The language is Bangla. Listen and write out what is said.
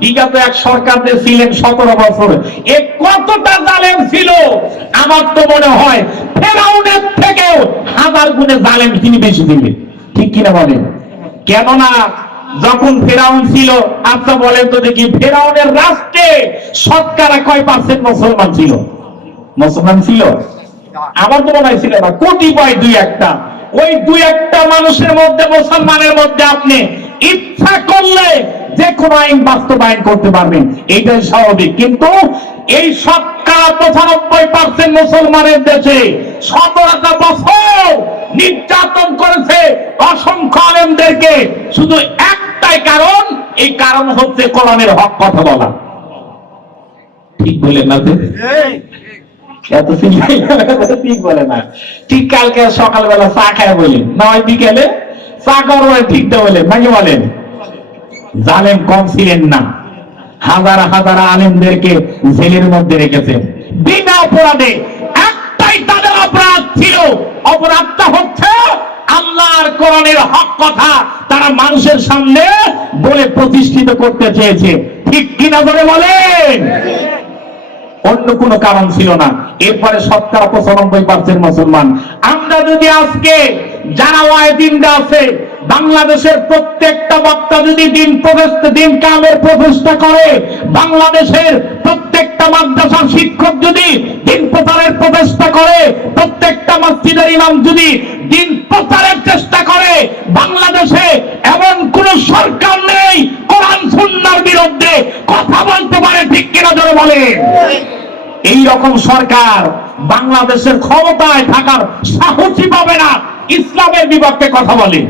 বিগত এক সরকার যে ছিলেন 17 বছর, এ কতটা জালেম ছিল। আমার তো মনে হয় ফেরাউনের থেকেও 1000 গুণে জালেম তিনি বেশি ছিলেন, ঠিক কিনা বলেন? কেননা যখন ফেরাউন ছিল, আচ্ছা বলেন তো দেখি, ফেরাউনের রাষ্ট্রে শতকরা কয় পার্সেন্ট মুসলমান ছিল? মুসলমান ছিল? আমার তো মনে হয় ছিল না, কতিপয় দুই একটা। ওই দুই একটা মানুষের মধ্যে, মুসলমানের মধ্যে আপনি ইচ্ছা করলে যে কোনো আইন বাস্তবায়ন করতে পারবেন, এইটাই স্বাভাবিক। কিন্তু এই শতকরা 95% মুসলমানের দেশে 17টা বছর নির্যাতন করেছে অসংখ্য আলেমদেরকে, শুধু একটাই কারণ, এই কারণ হচ্ছে কোরআনের হক কথা বলা। ঠিক বলেন না? এত ঠিক বলে না। ঠিক কালকে সকালবেলা চা খায় বলেন, নয় বিকেলে চা খাওয়ার ঠিকটা বলেন নাকি বলেন? জালেম কম ছিলেন না, হাজার হাজার আলেমদেরকে জেলের মধ্যে রেখেছেন বিনা অপরাধে। একটাই তাদের অপরাধ ছিল, অপরাধটা হচ্ছে আল্লাহর কোরআনের হক কথা তারা মানুষের সামনে বলে প্রতিষ্ঠিত করতে চেয়েছে। ঠিক কিনা ধরে বলেন? অন্য কোনো কারণ ছিল না। এরপরে 95% মুসলমান। আমরা যদি আজকে যারা ওয়াইদিনরা আছে, বাংলাদেশের প্রত্যেকটা বক্তা যদি দিন কামের প্রচেষ্টা করে, বাংলাদেশের প্রত্যেকটা মাদ্রাসার শিক্ষক যদি দিন প্রচারের প্রচেষ্টা করে, প্রত্যেকটা মসজিদের ইমাম যদি দিন প্রচারের চেষ্টা করে, বাংলাদেশে এমন কোন সরকার নেই কোরআন সুন্নাহর বিরুদ্ধে কথা বলতে পারে। ঠিক কিনা জোরে বলে? এই রকম সরকার বাংলাদেশের ক্ষমতায় থাকার সাহসী পাবে না ইসলামের বিপক্ষে কথা বলে।